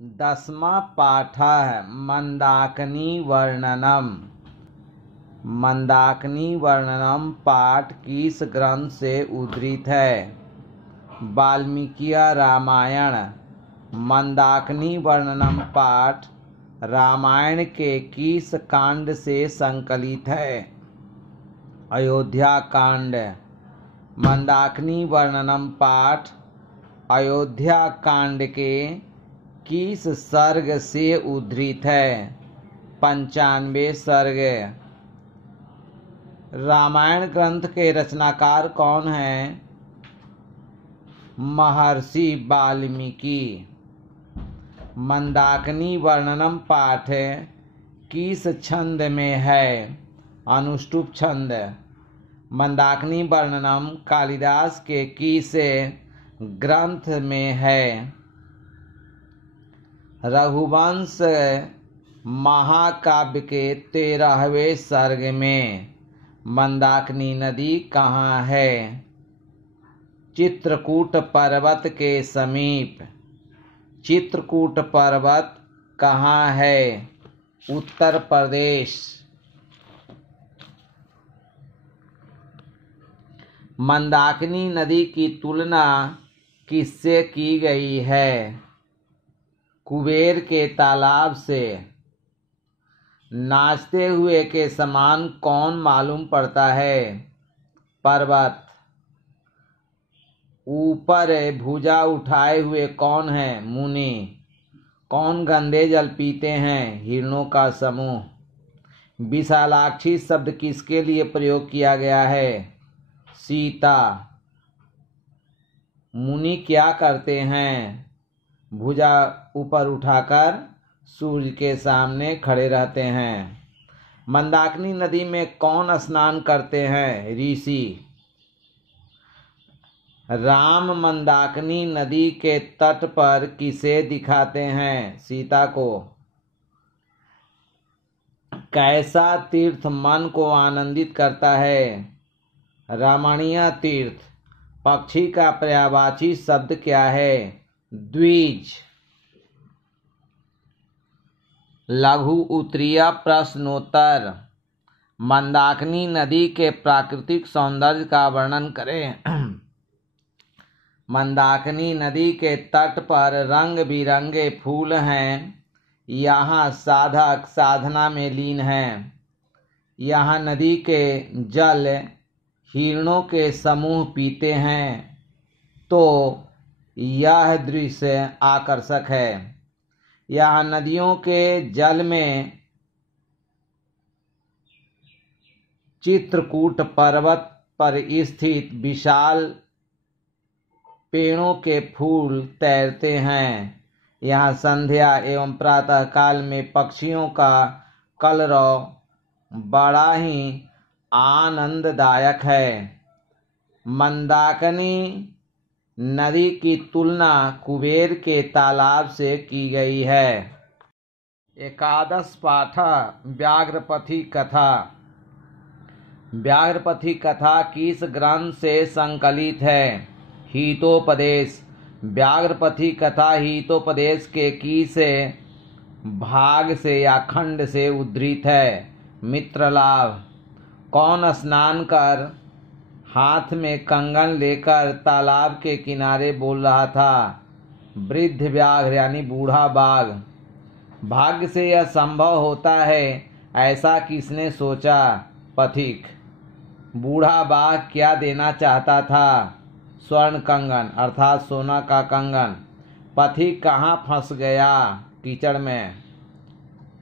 10वां पाठः मंदाकिनी वर्णनम। मंदाकिनी वर्णनम पाठ किस ग्रंथ से उद्धृत है? वाल्मीकि रामायण। मंदाकिनी वर्णनम पाठ रामायण के किस कांड से संकलित है? अयोध्या कांड। मंदाकिनी वर्णनम पाठ अयोध्या कांड के किस सर्ग से उद्धृत है? 95वें सर्ग। रामायण ग्रंथ के रचनाकार कौन हैं? महर्षि वाल्मीकि। मंदाकिनी वर्णनम पाठ किस छंद में है? अनुष्टुप छंद। मंदाकिनी वर्णनम कालिदास के किस ग्रंथ में है? रघुवंश महाकाव्य के 13वें सर्ग में। मंदाकिनी नदी कहाँ है? चित्रकूट पर्वत के समीप। चित्रकूट पर्वत कहाँ है? उत्तर प्रदेश। मंदाकिनी नदी की तुलना किससे की गई है? कुबेर के तालाब से। नाचते हुए के समान कौन मालूम पड़ता है? पर्वत। ऊपर भुजा उठाए हुए कौन है? मुनि। कौन गंदे जल पीते हैं? हिरणों का समूह। विशालाक्षी शब्द किसके लिए प्रयोग किया गया है? सीता। मुनि क्या करते हैं? भुजा ऊपर उठाकर सूर्य के सामने खड़े रहते हैं। मंदाकिनी नदी में कौन स्नान करते हैं? ऋषि। राम मंदाकिनी नदी के तट पर किसे दिखाते हैं? सीता को। कैसा तीर्थ मन को आनंदित करता है? रमणीय तीर्थ। पक्षी का पर्यायवाची शब्द क्या है? द्विज। लघु उत्तरीय प्रश्नोत्तर। मंदाकिनी नदी के प्राकृतिक सौंदर्य का वर्णन करें। मंदाकिनी नदी के तट पर रंग बिरंगे फूल हैं। यहाँ साधक साधना में लीन हैं। यहाँ नदी के जल हिरणों के समूह पीते हैं। तो यह दृश्य आकर्षक है। यहाँ नदियों के जल में चित्रकूट पर्वत पर स्थित विशाल पेड़ों के फूल तैरते हैं। यहाँ संध्या एवं प्रातः काल में पक्षियों का कलरव बड़ा ही आनंददायक है। मंदाकिनी नदी की तुलना कुबेर के तालाब से की गई है। 11 पाठ व्याघ्रपति कथा। व्याघ्रपति कथा किस ग्रंथ से संकलित है? हितोपदेश। व्याघ्रपति कथा हितोपदेश के किस भाग से या खंड से उद्धृत है? मित्रलाभ। कौन स्नान कर हाथ में कंगन लेकर तालाब के किनारे बोल रहा था? वृद्ध व्याघ्र यानी बूढ़ा बाघ। भाग्य से यह संभव होता है ऐसा किसने सोचा? पथिक। बूढ़ा बाघ क्या देना चाहता था? स्वर्ण कंगन अर्थात सोना का कंगन। पथिक कहाँ फंस गया? कीचड़ में।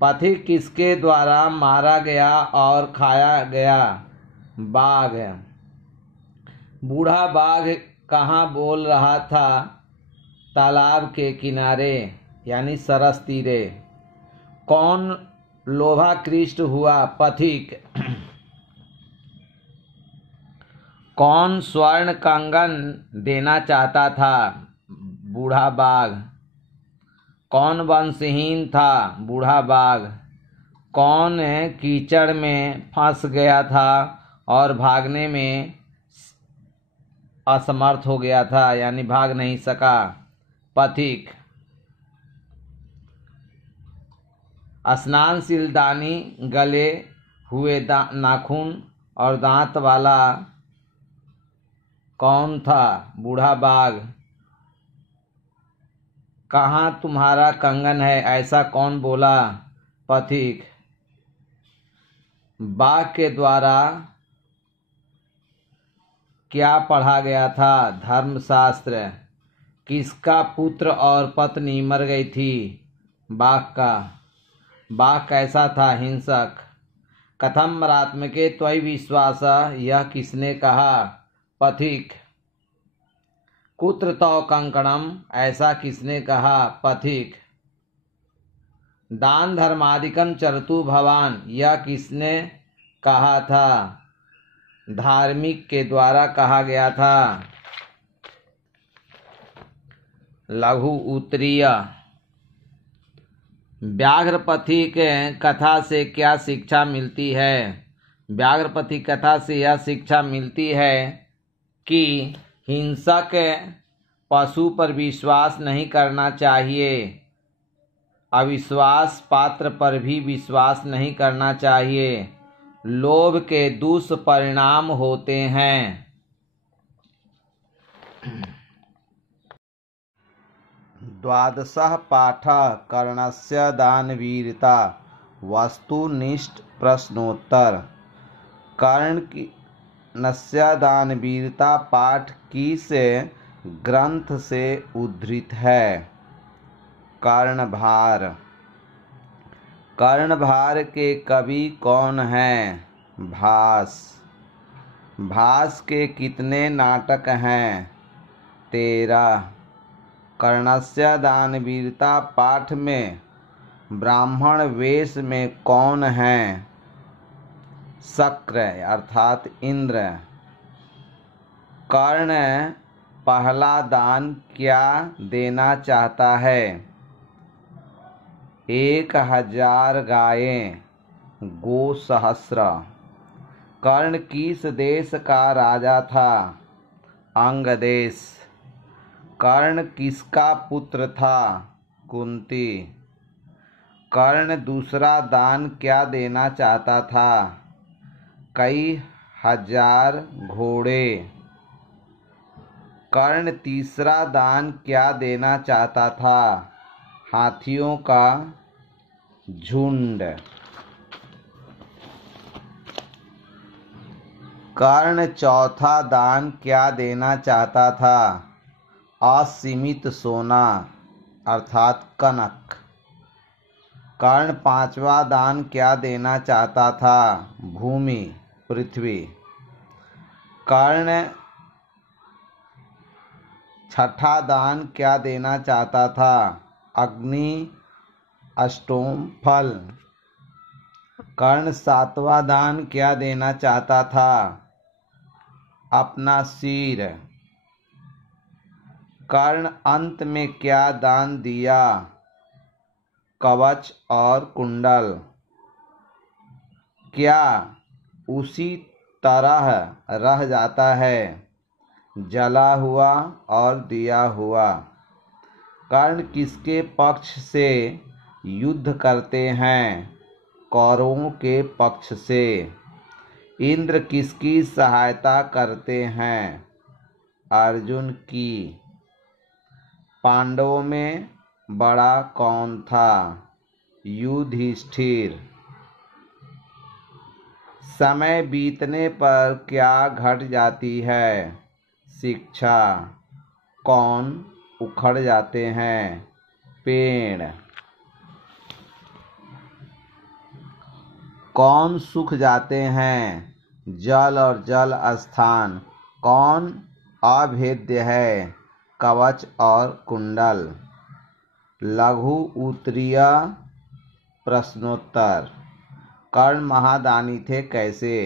पथिक किसके द्वारा मारा गया और खाया गया? बाघ। बूढ़ा बाघ कहाँ बोल रहा था? तालाब के किनारे यानी सरस तीरे। कौन लोभाकृष्ट हुआ? पथिक। कौन स्वर्ण कंगन देना चाहता था? बूढ़ा बाघ। कौन वंशहीन था? बूढ़ा बाघ। कौन कीचड़ में फंस गया था और भागने में असमर्थ हो गया था यानी भाग नहीं सका? पथिक। स्नानशील दानी, गले हुए नाखून और दांत वाला कौन था? बूढ़ा बाघ। कहाँ तुम्हारा कंगन है? ऐसा कौन बोला? पथिक। बाघ के द्वारा क्या पढ़ा गया था? धर्मशास्त्र। किसका पुत्र और पत्नी मर गई थी? बाघ का। बाघ कैसा था? हिंसक। कथम मरात्मके त्वयि विश्वास, यह किसने कहा? पथिक। कुत्र तव कंकणम, ऐसा किसने कहा? पथिक। दान धर्मादिकं चरतु भवान, यह किसने कहा था? धार्मिक के द्वारा कहा गया था। लघु उत्तरीय। व्याघ्रपथिक कथा से क्या शिक्षा मिलती है? व्याघ्रपथिक कथा से यह शिक्षा मिलती है कि हिंसक पशु पर विश्वास नहीं करना चाहिए। अविश्वास पात्र पर भी विश्वास नहीं करना चाहिए। लोभ के दुष्परिणाम होते हैं। द्वादशः पाठः कर्णस्य दानवीरता वस्तुनिष्ठ प्रश्नोत्तर। कर्णस्य दानवीरता पाठ किस ग्रंथ से उद्धृत है? कर्णभार। कर्णभार के कवि कौन हैं? भास। भास के कितने नाटक हैं? 13। कर्णस्य दानवीरता पाठ में ब्राह्मण वेश में कौन हैं? शक्र अर्थात इंद्र। कर्ण पहला दान क्या देना चाहता है? 1000 गायें, गो सहस्र। कर्ण किस देश का राजा था? अंग देश। कर्ण किसका पुत्र था? कुंती। कर्ण दूसरा दान क्या देना चाहता था? कई हजार घोड़े। कर्ण तीसरा दान क्या देना चाहता था? हाथियों का झुंड। कर्ण चौथा दान क्या देना चाहता था? असीमित सोना अर्थात कनक। कर्ण पांचवा दान क्या देना चाहता था? भूमि पृथ्वी। कर्ण छठा दान क्या देना चाहता था? अग्नि अष्टोम फल। कर्ण सातवां दान क्या देना चाहता था? अपना सिर। कर्ण अंत में क्या दान दिया? कवच और कुंडल। क्या उसी तरह रह जाता है? जला हुआ और दिया हुआ। कर्ण किसके पक्ष से युद्ध करते हैं? कौरवों के पक्ष से। इंद्र किसकी सहायता करते हैं? अर्जुन की। पांडवों में बड़ा कौन था? युधिष्ठिर। समय बीतने पर क्या घट जाती है? शिक्षा। कौन उखड़ जाते हैं? पेड़। कौन सूख जाते हैं? जल और जल स्थान। कौन अभेद्य है? कवच और कुंडल। लघु उत्तरीय प्रश्नोत्तर। कर्ण महादानी थे कैसे?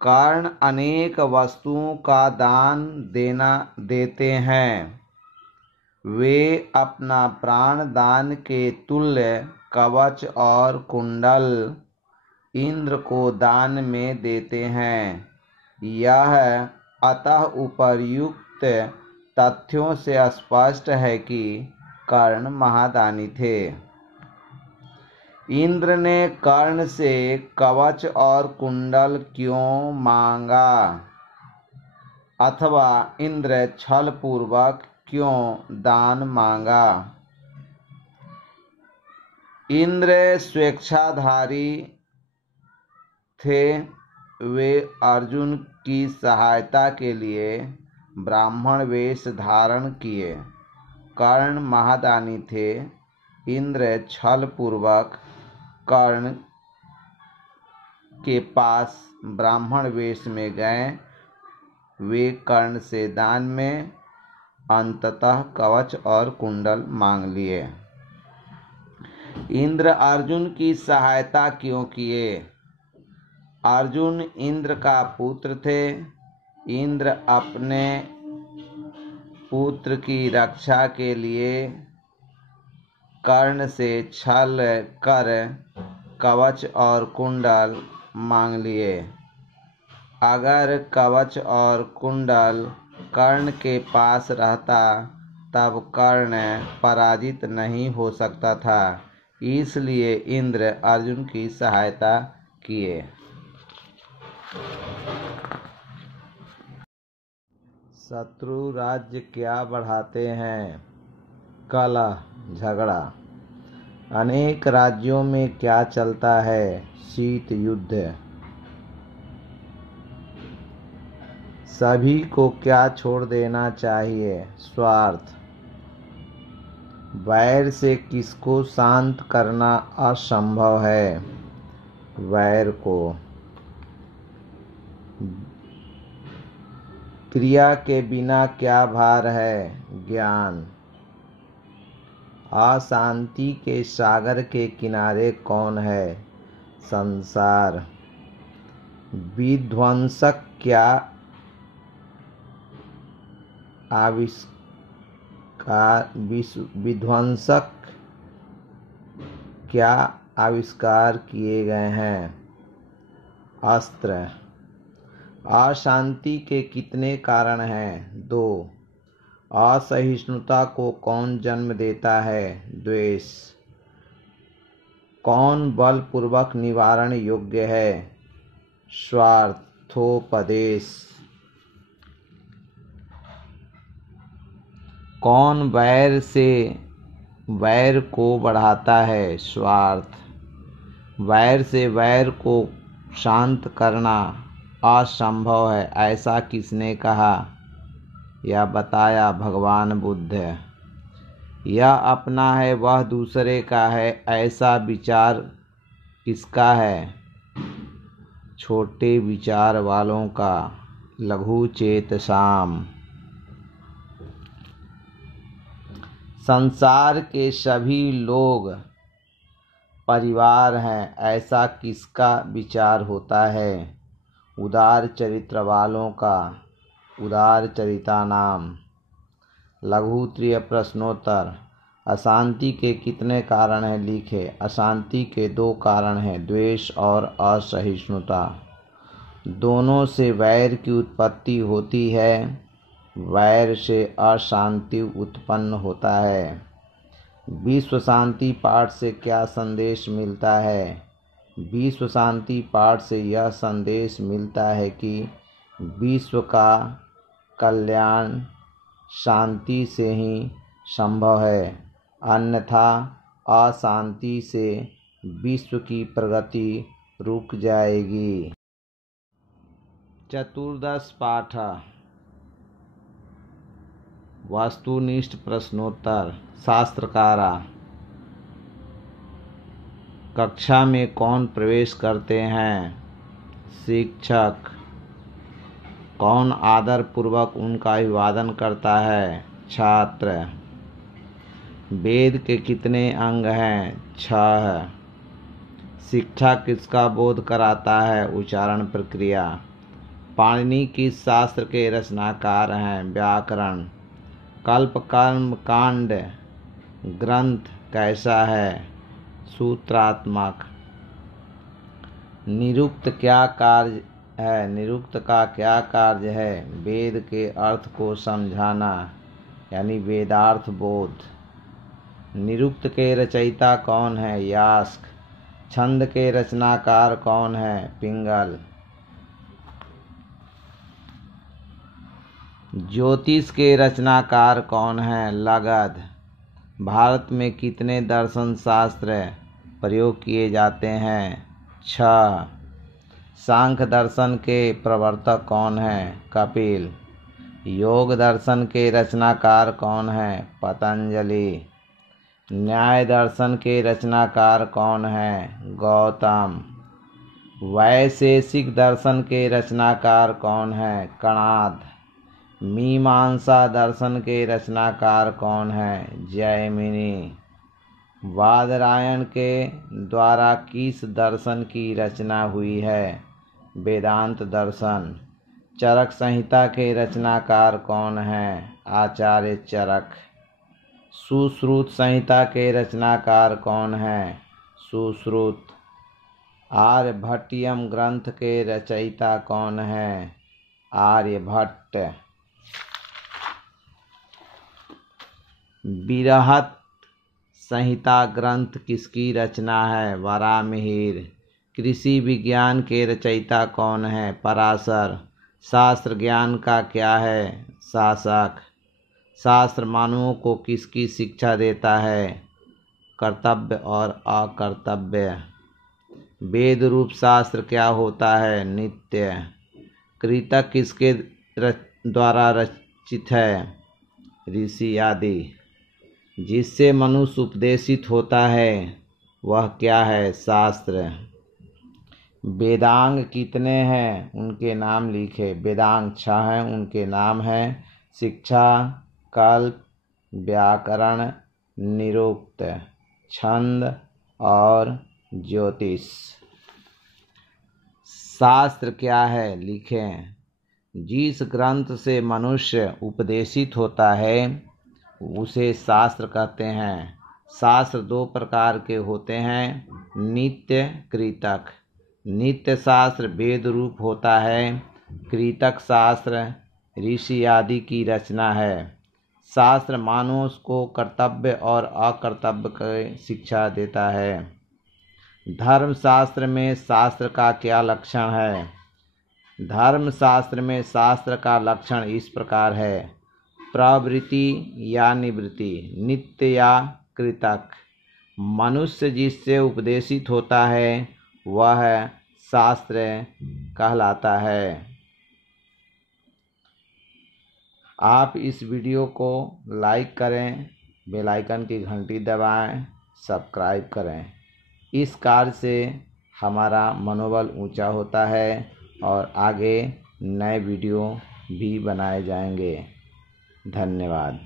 कर्ण अनेक वस्तुओं का दान देते हैं। वे अपना प्राण दान के तुल्य कवच और कुंडल इंद्र को दान में देते हैं। यह अतः उपर्युक्त तथ्यों से स्पष्ट है कि कर्ण महादानी थे। इंद्र ने कर्ण से कवच और कुंडल क्यों मांगा, अथवा इंद्र छल पूर्वक क्यों दान मांगा। इंद्र स्वेच्छाधारी थे, वे अर्जुन की सहायता के लिए ब्राह्मण वेश धारण किए। कर्ण महादानी थे, इंद्र छल पूर्वक कर्ण के पास ब्राह्मण वेश में गए। वे कर्ण से दान में अंततः कवच और कुंडल मांग लिए। इंद्र अर्जुन की सहायता क्यों किए। अर्जुन इंद्र का पुत्र थे। इंद्र अपने पुत्र की रक्षा के लिए कर्ण से छल कर कवच और कुंडल मांग लिए। अगर कवच और कुंडल कर्ण के पास रहता तब कर्ण पराजित नहीं हो सकता था, इसलिए इंद्र अर्जुन की सहायता किए। शत्रु राज्य क्या बढ़ाते हैं। कलह, झगड़ा। अनेक राज्यों में क्या चलता है। शीत युद्ध। सभी को क्या छोड़ देना चाहिए। स्वार्थ। वैर से किसको शांत करना असंभव है। वैर को। क्रिया के बिना क्या भार है। ज्ञान। अशांति के सागर के किनारे कौन है। संसार। विध्वंसक क्या विध्वंसक क्या आविष्कार किए गए हैं। अस्त्र। अशांति के कितने कारण हैं। 2। असहिष्णुता को कौन जन्म देता है। द्वेष। कौन बलपूर्वक निवारण योग्य है। स्वार्थोपदेश। कौन वैर से वैर को बढ़ाता है। स्वार्थ। वैर से वैर को शांत करना असंभव है, ऐसा किसने कहा या बताया। भगवान बुद्ध। यह अपना है वह दूसरे का है, ऐसा विचार किसका है। छोटे विचार वालों का। लघु चेतसाम। संसार के सभी लोग परिवार हैं, ऐसा किसका विचार होता है। उदार चरित्र वालों का। उदार चरिता नाम। लघुत्तरीय प्रश्नोत्तर। अशांति के कितने कारण हैं लिखे। अशांति के 2 कारण हैं, द्वेष और असहिष्णुता। दोनों से वैर की उत्पत्ति होती है। वैर से अशांति उत्पन्न होता है। विश्व शांति पाठ से क्या संदेश मिलता है। विश्व शांति पाठ से यह संदेश मिलता है कि विश्व का कल्याण शांति से ही संभव है, अन्यथा अशांति से विश्व की प्रगति रुक जाएगी। चतुर्दश पाठ। वस्तुनिष्ठ प्रश्नोत्तर। शास्त्रकारा। कक्षा में कौन प्रवेश करते हैं। शिक्षक। कौन आदर पूर्वक उनका अभिवादन करता है। छात्र। वेद के कितने अंग हैं। 6। शिक्षा किसका बोध कराता है। उच्चारण प्रक्रिया। पाणिनि किस शास्त्र के रचनाकार हैं। व्याकरण। कल्पकर्म कांड ग्रंथ कैसा है। सूत्रात्मक। निरुक्त क्या कार्य है। निरुक्त का क्या कार्य है। वेद के अर्थ को समझाना, यानी वेदार्थ बोध। निरुक्त के रचयिता कौन है। यास्क। छंद के रचनाकार कौन है? पिंगल। ज्योतिष के रचनाकार कौन है? लगध। भारत में कितने दर्शन शास्त्र प्रयोग किए जाते हैं? 6। सांख्य दर्शन के प्रवर्तक कौन है? कपिल। योग दर्शन के रचनाकार कौन है? पतंजलि। न्याय दर्शन के रचनाकार कौन है? गौतम। वैशेषिक दर्शन के रचनाकार कौन है? कणाद। मीमांसा दर्शन के रचनाकार कौन है? जैमिनी। बादरायण के द्वारा किस दर्शन की रचना हुई है? वेदांत दर्शन। चरक संहिता के रचनाकार कौन है? आचार्य चरक। सुश्रुत संहिता के रचनाकार कौन है? सुश्रुत। आर्यभट्टियम ग्रंथ के रचयिता कौन है? आर्यभट्ट। बृहत संहिता ग्रंथ किसकी रचना है? वराहमिहिर। कृषि विज्ञान के रचयिता कौन है? पराशर। शास्त्र ज्ञान का क्या है? शासक। शास्त्र मानवों को किसकी शिक्षा देता है? कर्तव्य और अकर्तव्य। वेद रूप शास्त्र क्या होता है? नित्य। कृतक किसके द्वारा रचित है? ऋषि आदि। जिससे मनुष्य उपदेशित होता है वह क्या है? शास्त्र। वेदांग कितने हैं? उनके नाम लिखे। वेदांग 6 हैं, उनके नाम हैं शिक्षा, कल्प, व्याकरण, निरुक्त, छंद और ज्योतिष। शास्त्र क्या है? लिखें। जिस ग्रंथ से मनुष्य उपदेशित होता है उसे शास्त्र कहते हैं। शास्त्र 2 प्रकार के होते हैं, नित्य, कृतक। नित्य शास्त्र वेद रूप होता है। कृतक शास्त्र ऋषि आदि की रचना है। शास्त्र मानव को कर्तव्य और अकर्तव्य की शिक्षा देता है। धर्मशास्त्र में शास्त्र का क्या लक्षण है? धर्मशास्त्र में शास्त्र का लक्षण इस प्रकार है: प्रवृत्ति या निवृत्ति, नित्य या कृतक। मनुष्य जिससे उपदेशित होता है वह शास्त्र कहलाता है। आप इस वीडियो को लाइक करें, बेल आइकन की घंटी दबाएं, सब्सक्राइब करें। इस कार्य से हमारा मनोबल ऊंचा होता है और आगे नए वीडियो भी बनाए जाएंगे। धन्यवाद।